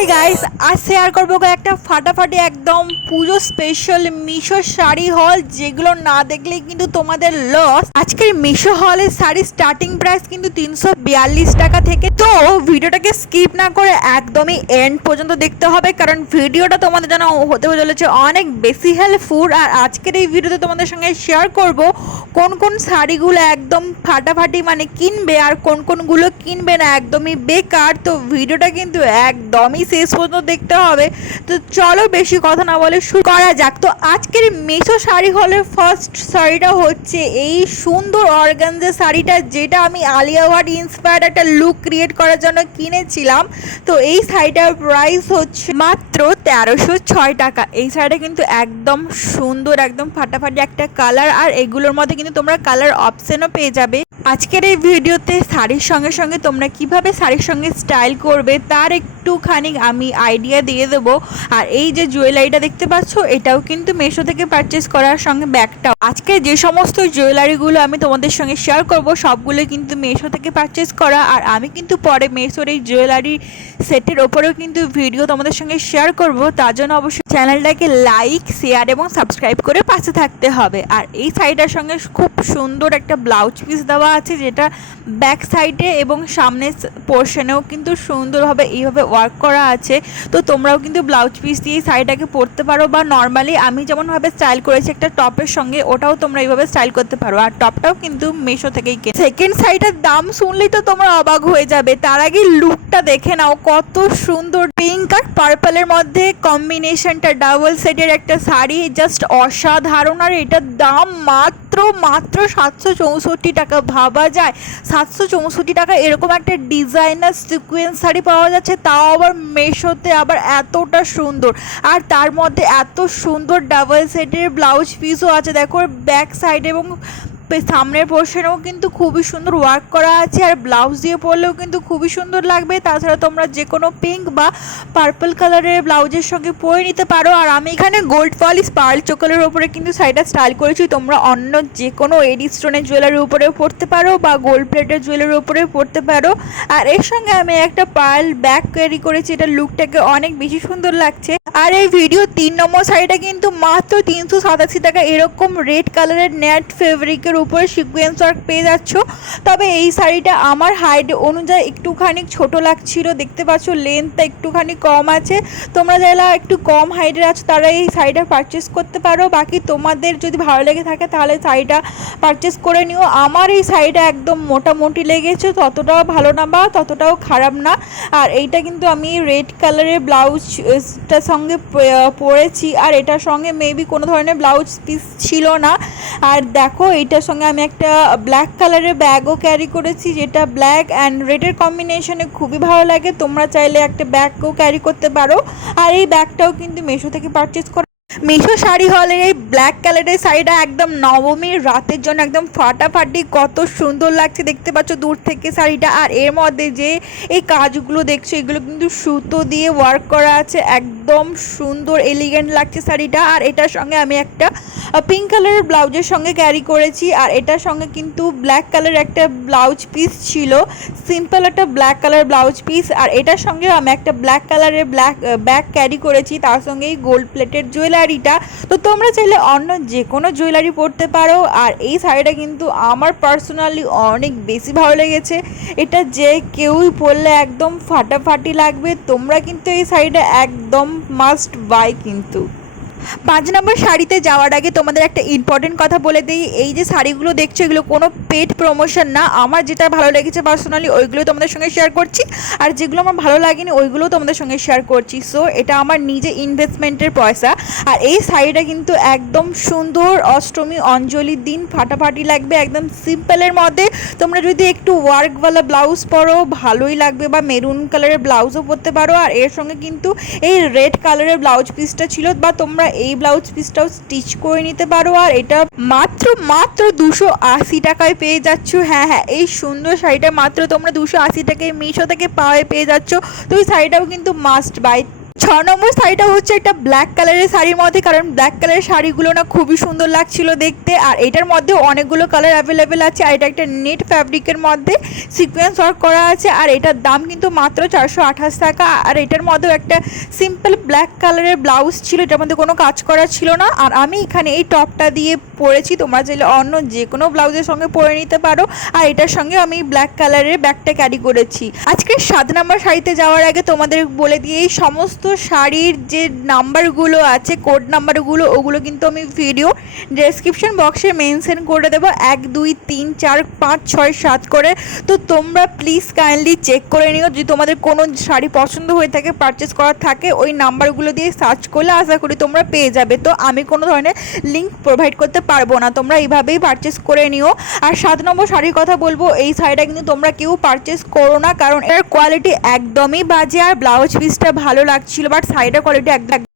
Hi guys, আজ share করবো একটা ফাটাফাটি একদম পুজো স্পেশাল মিশো শাড়ি হল, যেগুলো না দেখলেই কিন্তু তোমাদের লস। আজকের মিশো হলের শাড়ি স্টার্টিং প্রাইস কিন্তু 342 টাকা থেকে। তো ভিডিওটাকে স্কিপ না করে একদমই এন্ড পর্যন্ত দেখতে হবে, কারণ ভিডিওটা তোমাদের জন্য হতে চলেছে অনেক বেশি হেল্পফুল। আর আজকের এই ভিডিওতে তোমাদের সঙ্গে শেয়ার করব কোন কোন শাড়িগুলো একদম ফাটাফাটি মানে কিনবে আর কোন কোনগুলো কিনবে না, একদমই বেকার। তো ভিডিওটা কিন্তু একদমই শেষ পর্যন্ত দেখতে হবে। তো চলো বেশি কথা না বলে শুরু করা যাক। তো আজকের মিশো শাড়ি হলের ফার্স্ট শাড়িটা হচ্ছে এই সুন্দর অর্গানজা শাড়িটা, যেটা আমি আলিয়া ভাট ইন্সপায়ার্ড একটা লুক ক্রিয়েট করার জন্য কিনেছিলাম। তো এই শাড়িটার প্রাইস হচ্ছে মাত্র 1306 টাকা। এই শাড়িটা কিন্তু একদম সুন্দর, একদম ফাটাফাটি একটা কালার, আর এগুলোর মধ্যে কিন্তু তোমরা কালার অপশনও পেয়ে যাবে। আজকের এই ভিডিওতে শাড়ির সঙ্গে সঙ্গে তোমরা কিভাবে শাড়ির সঙ্গে স্টাইল করবে তার একটুখানি আমি আইডিয়া দিয়ে দেবো। আর এই যে জুয়েলারিটা দেখতে পাচ্ছ, এটাও কিন্তু মিশো থেকে পারচেস করার সঙ্গে ব্যাগটাও। আজকে যে সমস্ত জুয়েলারিগুলো আমি তোমাদের সঙ্গে শেয়ার করব সবগুলো কিন্তু মিশো থেকে পারচেস করা। আর আমি কিন্তু পরে মিশোর এই জুয়েলারি সেটের ওপরেও কিন্তু ভিডিও তোমাদের সঙ্গে শেয়ার করব। তার জন্য অবশ্যই চ্যানেলটাকে লাইক, শেয়ার এবং সাবস্ক্রাইব করে পাশে থাকতে হবে। আর এই শাড়িটার সঙ্গে খুব সুন্দর একটা ব্লাউজ পিস দেওয়া আছে, যেটা ব্যাক সাইডে এবং সামনের পোর্শনেও কিন্তু সুন্দরভাবে এইভাবে ওয়ার্ক করা আছে। তো তোমরাও কিন্তু ব্লাউজ পিস দিয়ে শাড়িটাকে পরতে পারো, বা নর্মালি আমি যেমনভাবে স্টাইল করেছি একটা টপের সঙ্গে, ওটাও তোমরা এইভাবে স্টাইল করতে পারো। আর টপটাও কিন্তু মিশো থেকেই কেনা। সেকেন্ড শাড়িটার দাম শুনলেই তো তোমরা অবাক হয়ে যাবে। তার আগে লুকটা দেখে নাও, কত সুন্দর পিঙ্ক আর পার্পলের মধ্যে কম্বিনেশনটা, ডাবল সেটের একটা শাড়ি, জাস্ট অসাধারণ। আর এটার দাম মাত্র 764 টাকা। ভাবা যায় 764 টাকা এরকম একটা ডিজাইনার সিকোয়েন্স শাড়ি পাওয়া যাচ্ছে, তাও আবার মিশোতে, আবার এতটা সুন্দর। আর তার মধ্যে এত সুন্দর ডাবল সেটের ব্লাউজ পিসও আছে। দেখো ব্যাক সাইড এবং সামনের পোর্শনেও কিন্তু খুবই সুন্দর ওয়ার্ক করা আছে, আর ব্লাউজ দিয়ে পরলেও কিন্তু খুবই সুন্দর লাগবে। তাছাড়া তোমরা যে কোনো পিঙ্ক বা পার্পল কালারের ব্লাউজের সঙ্গে পরে নিতে পারো। আর আমি এখানে গোল্ড পলিশ পার্ল চোকালের উপরে কিন্তু শাড়িটা স্টাইল করেছি। তোমরা অন্য যে কোনো এডি স্টোনের জুয়েলারির উপরেও পরতে পারো, বা গোল্ড প্লেটের জুয়েলারির উপরেও পরতে পারো। আর এর সঙ্গে আমি একটা পার্ল ব্যাগ ক্যারি করেছি, এটা লুকটাকে অনেক বেশি সুন্দর লাগছে। আর এই ভিডিও 3 নম্বর শাড়িটা কিন্তু মাত্র 387 টাকা। এরকম রেড কালারের নেট ফেব্রিকের উপরে সিকোয়েন্স ওয়ার্ক পেয়ে যাচ্ছ। তবে এই শাড়িটা আমার হাইট অনুযায়ী একটুখানি ছোট লাগছিল, দেখতে পাচ্ছ লেন্থটা একটুখানি কম আছে। তোমরা যারা একটু কম হাইটের আছো তারা এই শাড়িটা পারচেস করতে পারো। বাকি তোমাদের যদি ভালো লেগে থাকে তাহলে শাড়িটা পারচেস করে নিও। আমার এই শাড়িটা একদম মোটামুটি লেগেছে, ততটাও ভালো না বা ততটাও খারাপ না। আর এইটা কিন্তু আমি রেড কালারের ব্লাউজটার সঙ্গে পরেছি, আর এটার সঙ্গে মেবি কোনো ধরনের ব্লাউজ পিস ছিল না। আর দেখো এইটার সঙ্গে আমি একটা ব্ল্যাক কালারের ব্যাগও ক্যারি করেছি, যেটা ব্ল্যাক অ্যান্ড রেডের কম্বিনেশনে খুবই ভালো লাগে। তোমরা চাইলে একটা ব্যাগও ক্যারি করতে পারো। আর এই ব্যাগটাও কিন্তু মিশো থেকে পারচেস করা। মিশো শাড়ি হলের এই ব্ল্যাক কালারের শাড়িটা একদম নবমীর রাতের জন্য একদম ফাটাফাটি, কত সুন্দর লাগছে দেখতে পাচ্ছ দূর থেকে শাড়িটা। আর এর মধ্যে যে এই কাজগুলো দেখছো, এগুলো কিন্তু সুতো দিয়ে ওয়ার্ক করা আছে, একদম সুন্দর এলিগেন্ট লাগছে শাড়িটা। আর এটার সঙ্গে আমি একটা পিঙ্ক কালারের ব্লাউজের সঙ্গে ক্যারি করেছি, আর এটার সঙ্গে কিন্তু ব্ল্যাক কালারের একটা ব্লাউজ পিস ছিল, সিম্পল একটা ব্ল্যাক কালার ব্লাউজ পিস। আর এটার সঙ্গে আমি একটা ব্ল্যাক কালারের ব্যাগ ক্যারি করেছি, তার সঙ্গে এই গোল্ড প্লেটের জুয়েলারিটা। তো তোমরা চাইলে অন্য যে কোনো জুয়েলারি পরতে পারো। আর এই শাড়িটা কিন্তু আমার পার্সোনালি অনেক বেশি ভালো লেগেছে। এটা যে কেউই পরলে একদম ফাটাফাটি লাগবে। তোমরা কিন্তু এই শাড়িটা একদম মাস্ট বাই। কিন্তু 5 নম্বর শাড়িতে যাওয়ার আগে তোমাদের একটা ইম্পর্টেন্ট কথা বলে দিই। এই যে শাড়িগুলো দেখছো, এগুলো কোনো পেড প্রমোশন না। আমার যেটা ভালো লেগেছে পার্সোনালি ওইগুলো তোমাদের সঙ্গে শেয়ার করছি, আর যেগুলো আমার ভালো লাগেনি ওইগুলো তোমাদের সঙ্গে শেয়ার করছি। সো এটা আমার নিজে ইনভেস্টমেন্টের পয়সা। আর এই শাড়িটা কিন্তু একদম সুন্দর, অষ্টমী অঞ্জলির দিন ফাটাফাটি লাগবে, একদম সিম্পলের মধ্যে। তোমরা যদি একটু ওয়ার্কওয়ালা ব্লাউজ পরো ভালোই লাগবে, বা মেরুন কালারের ব্লাউজও পরতে পারো। আর এর সঙ্গে কিন্তু এই রেড কালারের ব্লাউজ পিসটা ছিল, বা তোমরা এই ব্লাউজ পিসটাও স্টিচ করে নিতে পারো। আর এটা মাত্র 280 টাকায় পেয়ে যাচ্ছ। হ্যাঁ, এই সুন্দর শাড়িটা মাত্র তোমরা 280 টাকায় মিশো থেকে পেয়ে যাচ্ছ। তো এই শাড়িটাও কিন্তু মাস্ট বাই। 6 নম্বর শাড়িটা হচ্ছে একটা ব্ল্যাক কালারের শাড়ির মধ্যে, কারণ ব্ল্যাক কালারের শাড়িগুলো না খুবই সুন্দর লাগছিল দেখতে। আর এটার মধ্যে অনেকগুলো কালার অ্যাভেলেবেল আছে। আর এটা একটা নেট ফ্যাব্রিকের মধ্যে সিকোয়েন্স ওয়ার্ক করা আছে। আর এটার দাম কিন্তু মাত্র 428 টাকা। আর এটার মধ্যেও একটা সিম্পল ব্ল্যাক কালারের ব্লাউজ ছিল, এটার মধ্যে কোনো কাজ করা ছিল না। আর আমি এখানে এই টপটা দিয়ে পরেছি, তোমরা চাইলে অন্য যে কোনো ব্লাউজের সঙ্গে পরে নিতে পারো। আর এটার সঙ্গে আমি ব্ল্যাক কালারের ব্যাগটা ক্যারি করেছি। আজকে 7 নম্বর শাড়িতে যাওয়ার আগে তোমাদের বলে দিয়ে, এই সমস্ত শাড়ির যে নাম্বারগুলো আছে, কোড নাম্বারগুলো, ওগুলো কিন্তু আমি ভিডিও ডেসক্রিপশন বক্সে মেনশন করে দেবো 1 2 3 4 5 6 7 করে। তো তোমরা প্লিজ কাইন্ডলি চেক করে নিও, যদি তোমাদের কোনো শাড়ি পছন্দ হয়ে থাকে, পারচেস করার থাকে, ওই নাম্বারগুলো দিয়ে সার্চ করলে আশা করি তোমরা পেয়ে যাবে। তো আমি কোনো ধরনের লিঙ্ক প্রোভাইড করতে পারবো না, তোমরা এইভাবেই পারচেস করে নিও। আর 7 নম্বর শাড়ির কথা বলবো, এই শাড়িটা কিন্তু তোমরা কেউ পারচেস করো না, কারণ এর কোয়ালিটি একদমই বাজে। আর ব্লাউজ পিসটা ভালো লাগছিল, বাট শাড়িটার কোয়ালিটি একদম